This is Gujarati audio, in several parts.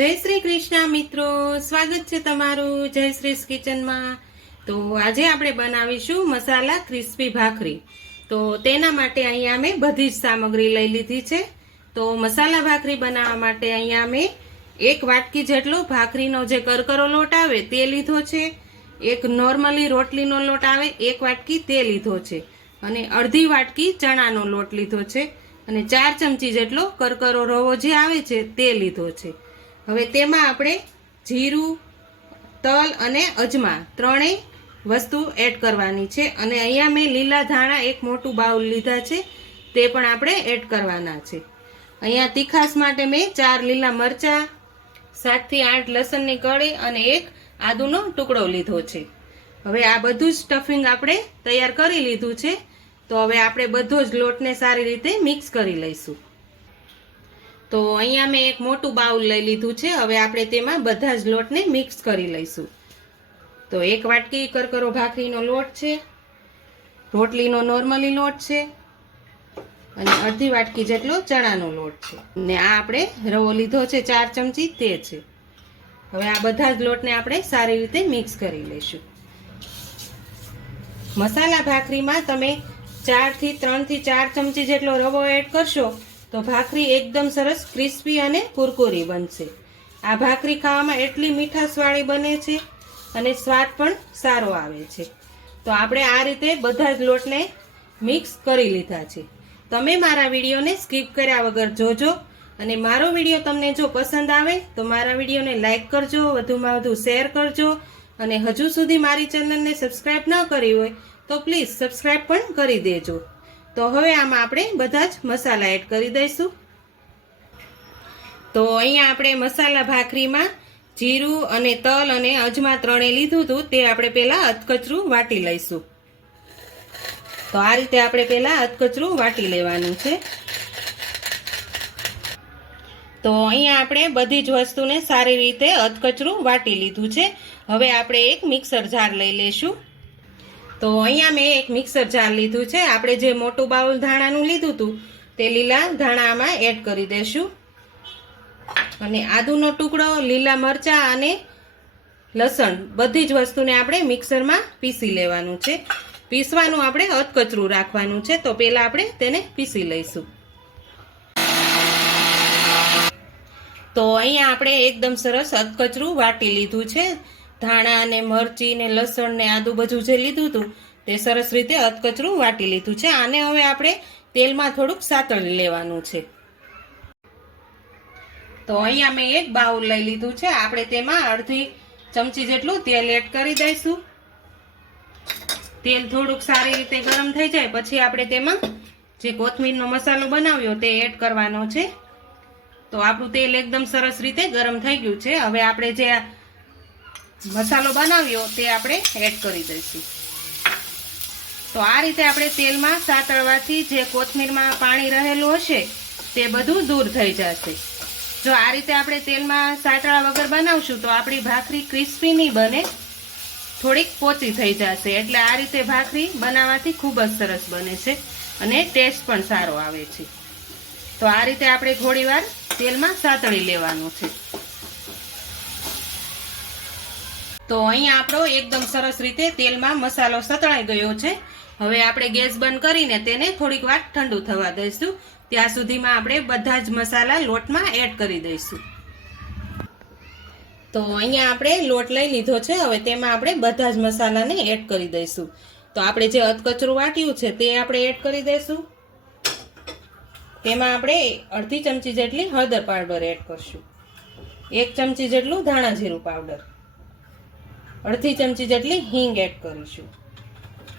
જય શ્રી કૃષ્ણ મિત્રો, સ્વાગત છે તમારું જયશ્રીસ કિચનમાં। તો આજે આપણે બનાવીશું મસાલા ક્રિસ્પી ભાખરી। તો તેના માટે અહીંયા મેં બધી જ સામગ્રી લઈ લીધી છે। તો મસાલા ભાખરી બનાવવા માટે અહીંયા મેં એક વાટકી જેટલો ભાખરીનો જે કરકરો લોટ આવે તે લીધો છે, એક નોર્મલી રોટલીનો લોટ આવે એક વાટકી તે લીધો છે, અને અડધી વાટકી ચણાનો લોટ લીધો છે, અને 4 ચમચી જેટલો કરકરો રવો જે આવે છે તે લીધો છે। હવે તેમાં આપણે જીરું, તલ અને અજમા ત્રણેય વસ્તુ એડ કરવાની છે, અને અહીંયા મેં લીલા ધાણા એક મોટું બાઉલ લીધા છે તે પણ આપણે એડ કરવાના છે। અહીંયા તીખાસ માટે મેં 4 લીલા મરચાં, 7 થી 8 લસણની કળી અને એક આદુનો ટુકડો લીધો છે। હવે આ બધું જ સ્ટફિંગ આપણે તૈયાર કરી લીધું છે। તો હવે આપણે બધો જ લોટને સારી રીતે મિક્સ કરી લઈશું। તો અહીંયા મેં એક મોટું બાઉલ લઈ લીધું છે। હવે આપણે તેમાં બધા જ લોટને મિક્સ કરી લઈશું। તો એક વાટકી કરકરો ભાખરીનો લોટ છે, રોટલીનો નોર્મલી લોટ છે, અને અડધી વાટકી જેટલો ચણાનો લોટ છે, ને આ આપણે રવો લીધો છે 4 ચમચી તે છે। હવે આ બધા જ લોટને આપણે સારી રીતે મિક્સ કરી લઈશું। મસાલા ભાખરીમાં તમે 3 થી 4 ચમચી જેટલો રવો એડ કરશો તો ભાખરી એકદમ સરસ ક્રિસ્પી અને કુરકુરી બનશે। આ ભાખરી ખાવામાં એટલી મીઠાશવાળી બને છે અને સ્વાદ પણ સારો આવે છે। તો આપણે આ રીતે બધા જ લોટને મિક્સ કરી લીધા છે। તમે મારા વિડીયોને સ્કીપ કર્યા વગર જોજો, અને મારો વિડીયો તમને જો પસંદ આવે તો મારા વિડીયોને લાઈક કરજો, વધુમાં વધુ શેર કરજો, અને હજુ સુધી મારી ચેનલને સબસ્ક્રાઈબ ન કરી હોય તો પ્લીઝ સબસ્ક્રાઈબ પણ કરી દેજો। તો હવે આમાં આપણે બધા જ મસાલા એડ કરી દઈશું। તો અહીંયા આપણે મસાલા ભાખરીમાં જીરું અને તલ અને અજમા ત્રણે લીધું હતું તે આપણે પહેલા અધકચરું વાટી લઈશું। તો આ રીતે આપણે પહેલા અધકચરું વાટી લેવાનું છે। તો અહીંયા આપણે બધી જ વસ્તુને સારી રીતે અધકચરું વાટી લીધું છે। હવે આપણે એક મિક્સર જાર લઈ લઈશું। તો અહીંયા મેં એક મિક્સર જાર લીધું છે। આપણે જે મોટું બાઉલ ધાણાનું લીધું હતું તે લીલા ધાણામાં એડ કરી દઈશું, અને આદુનો ટુકડો, લીલા મરચાં અને લસણ બધી જ વસ્તુને આપણે મિક્સરમાં પીસી લેવાનું છે। પીસવાનું આપણે અધકચરું રાખવાનું છે। તો પહેલા આપણે તેને પીસી લઈશું। તો અહીંયા આપણે એકદમ સરસ અધકચરું વાટી લીધું છે। ધાણા ને મરચી ને લસણ ને આદુ બધું જે લીધું હતું તે સરસ રીતે અધકચરું વાટી લીધું છે। આને હવે આપણે તેલમાં થોડુંક સાતળી લેવાનું છે। તો અહીંયા મેં એક બાઉલ લઈ લીધું છે। આપણે તેમાં અડધી ચમચી જેટલું તેલ એડ કરી દઈશું। તેલ થોડુંક સારી રીતે ગરમ થઈ જાય પછી આપણે તેમાં જે કોથમીરનો મસાલો બનાવ્યો તે એડ કરવાનો છે। તો આપણું તેલ એકદમ સરસ રીતે ગરમ થઈ ગયું છે। હવે આપણે જે મસાલો બનાવ્યો તે આપણે એડ કરી દઈશું। તો આ રીતે આપણે તેલમાં સાતળવાથી જે કોથમીરમાં પાણી રહેલું હશે તે બધું દૂર થઈ જશે। જો આ રીતે આપણે તેલમાં સાતળા વગર બનાવશું તો આપણી ભાખરી ક્રિસ્પી નહીં બને, થોડીક પોચી થઈ જશે। એટલે આ રીતે ભાખરી બનાવવાથી ખૂબ જ સરસ બને છે અને ટેસ્ટ પણ સારો આવે છે। તો આ રીતે આપણે થોડીવાર તેલમાં સાતળી લેવાનું છે। તો અહીંયા આપણો એકદમ સરસ રીતે તેલમાં મસાલો સતળાઈ ગયો છે। હવે આપણે ગેસ બંધ કરીને તેને થોડીક વાર ઠંડુ થવા દઈશું। ત્યાં સુધીમાં આપણે બધા જ મસાલા લોટમાં એડ કરી દઈશું। તો અહીંયા આપણે લોટ લઈ લીધો છે। હવે તેમાં આપણે બધા જ મસાલાને એડ કરી દઈશું। તો આપણે જે અધકચરું વાટ્યું છે તે આપણે એડ કરી દઈશું। તેમાં આપણે અડધી ચમચી જેટલી હળદર પાવડર એડ કરશું, 1 ચમચી જેટલું ધાણા જીરું પાવડર, અડધી ચમચી જેટલી હિંગ એડ કરીશું,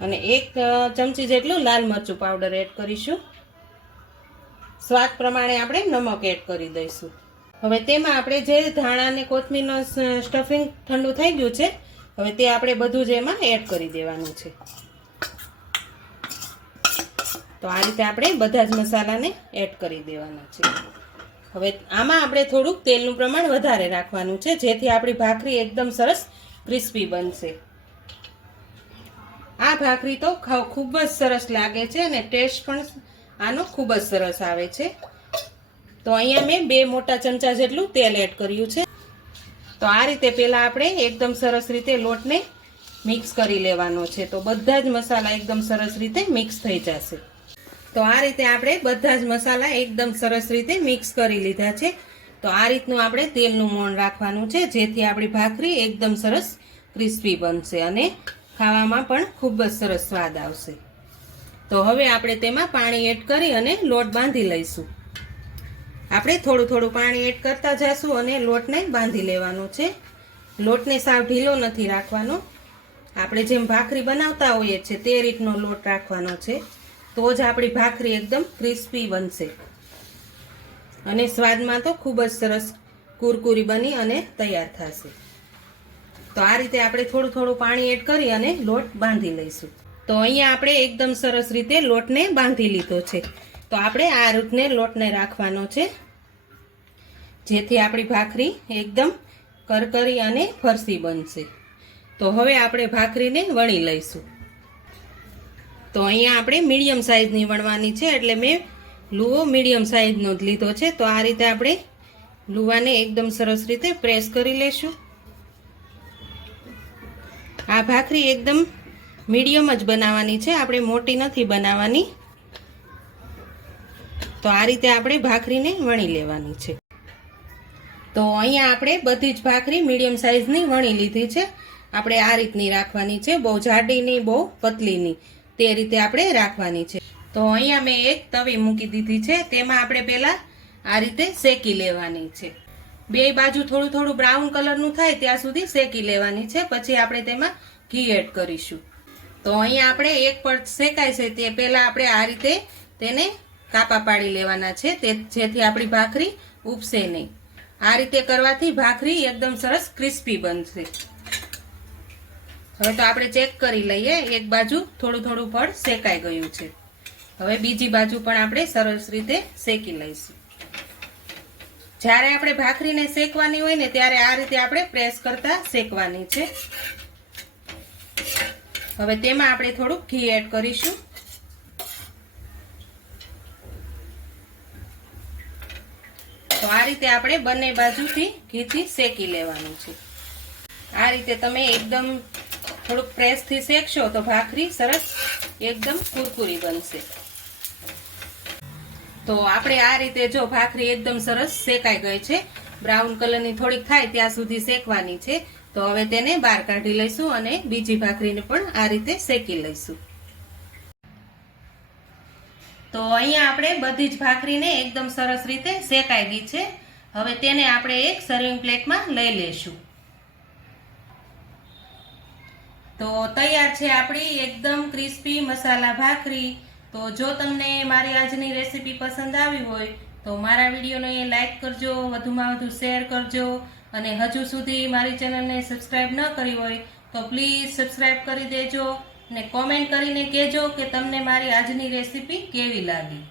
અને 1 ચમચી જેટલું લાલ મરચું પાવડર એડ કરીશું। સ્વાદ પ્રમાણે આપણે નમક એડ કરી દઈશું। હવે તેમાં આપણે જે ધાણા અને કોથમીરનો સ્ટફિંગ ઠંડુ થઈ ગયું છે હવે તે આપણે બધું જ એમાં એડ કરી દેવાનું છે। તો આ રીતે આપણે બધા જ મસાલાને એડ કરી દેવાના છે। હવે આમાં આપણે થોડુંક તેલનું પ્રમાણ વધારે રાખવાનું છે જેથી આપણી ભાખરી એકદમ સરસ ક્રિસ્પી બનશે। આ ભાખરી તો ખૂબ જ સરસ લાગે છે અને ટેસ્ટ પણ આનો ખૂબ જ સરસ આવે છે। તો અહીંયા મેં 2 મોટા ચમચા જેટલું તેલ એડ કર્યું છે। તો આ રીતે પહેલાં આપણે એકદમ સરસ રીતે લોટને મિક્સ કરી લેવાનો છે, તો બધા જ મસાલા એકદમ સરસ રીતે મિક્સ થઈ જશે. તો આ રીતે આપણે બધા જ મસાલા એકદમ સરસ રીતે મિક્સ કરી લીધા છે. તો આ રીતનું આપણે તેલનું મોણ રાખવાનું છે, જેથી આપણી ભાખરી એકદમ સરસ ક્રિસ્પી બનશે અને ખાવામાં પણ ખૂબ જ સરસ સ્વાદ આવશે. તો હવે આપણે તેમાં પાણી એડ કરી અને લોટ બાંધી લઈશું. આપણે થોડું થોડું પાણી એડ કરતા જઈશું અને લોટને બાંધી લેવાનો છે. લોટને સાવ ઢીલો નથી રાખવાનો, આપણે જેમ ભાખરી બનાવતા હોઈએ છીએ તે રીતનો લોટ રાખવાનો છે, તો જ આપણી ભાખરી એકદમ ક્રિસ્પી બનશે અને સ્વાદમાં તો ખૂબ જ સરસ કુરકુરી બની અને તૈયાર થશે. તો આ રીતે આપણે થોડું થોડું પાણી એડ કરી અને લોટ બાંધી લઈશું. તો અહીંયા આપણે એકદમ સરસ રીતે લોટને બાંધી લીધો છે. તો આપણે આ રીતને લોટને રાખવાનો છે, જેથી આપણી ભાખરી એકદમ કરકરી અને ફરસી બનશે. તો હવે આપણે ભાખરીને વણી લઈશું. તો અહીંયા આપણે મીડિયમ સાઇઝની વણવાની છે, એટલે મેં લુવો મીડિયમ સાઇઝનો જ લીધો છે. તો આ રીતે આપણે લુવાને એકદમ સરસ રીતે પ્રેસ કરી લેશું. આ ભાખરી એકદમ મીડિયમ જ બનાવવાની છે, આપણે મોટી નથી બનાવવાની. તો આ રીતે આપણે ભાખરીને વણી લેવાની છે. તો અહીંયા આપણે બધી જ ભાખરી મીડિયમ સાઇઝની વણી લીધી છે. આપણે આ રીતની રાખવાની છે, બહુ જાડી નહીં બહુ પતલી નહીં, તે રીતે આપણે રાખવાની છે. તો અહીંયા મેં એક તવી મૂકી દીધી છે, તેમાં આપણે પહેલાં આ રીતે શેકી લેવાની છે. બે બાજુ થોડું થોડું બ્રાઉન કલરનું થાય ત્યાં સુધી શેકી લેવાની છે, પછી આપણે તેમાં ઘી એડ કરીશું. તો અહીંયા આપણે એક પડ શેકાય છે તે પહેલાં આપણે આ રીતે તેને કાપા પાડી લેવાના છે, જેથી આપણી ભાખરી ઉપસે નહીં. આ રીતે કરવાથી ભાખરી એકદમ સરસ ક્રિસ્પી બનશે. હવે તો આપણે ચેક કરી લઈએ, એક બાજુ થોડું થોડું પડ શેકાઈ ગયું છે. હવે બીજી બાજુ પણ આપણે સરસ રીતે શેકી લઈશું. જ્યારે આપણે ભાખરીને શેકવાની હોય ને ત્યારે આ રીતે આપણે પ્રેસ કરતા શેકવાની છે. હવે તેમાં આપણે થોડુંક ઘી એડ કરીશું. તો આ રીતે આપણે બંને બાજુથી ઘીથી શેકી લેવાનું છે. આ રીતે તમે એકદમ થોડુંક પ્રેસથી શેકશો તો ભાખરી સરસ એકદમ કુરકુરી બનશે. તો આપણે આ રીતે જો ભાખરી એકદમ સરસ શેકાઈ ગઈ છે, બ્રાઉન કલરની થોડીક થાય ત્યાં સુધી શેકવાની છે. તો હવે તેને બહાર કાઢી લઈશું અને બીજી ભાખરીને પણ આ રીતે શેકી લઈશું. તો અહીંયા આપણે બધી જ ભાખરીને એકદમ સરસ રીતે શેકાઈ ગઈ છે. હવે તેને આપણે એક સર્વિંગ પ્લેટમાં લઈ લેશું. તો તૈયાર છે આપણી એકદમ ક્રિસ્પી મસાલા ભાખરી. તો જો તમને મારી આજની રેસીપી પસંદ આવી હોય તો મારા વિડીયોને લાઈક કરજો, વધુમાં વધુ શેર કરજો, અને હજુ સુધી મારી ચેનલને સબસ્ક્રાઈબ ન કરી હોય તો પ્લીઝ સબસ્ક્રાઈબ કરી દેજો અને કોમેન્ટ કરીને કહેજો કે તમને મારી આજની રેસીપી કેવી લાગી.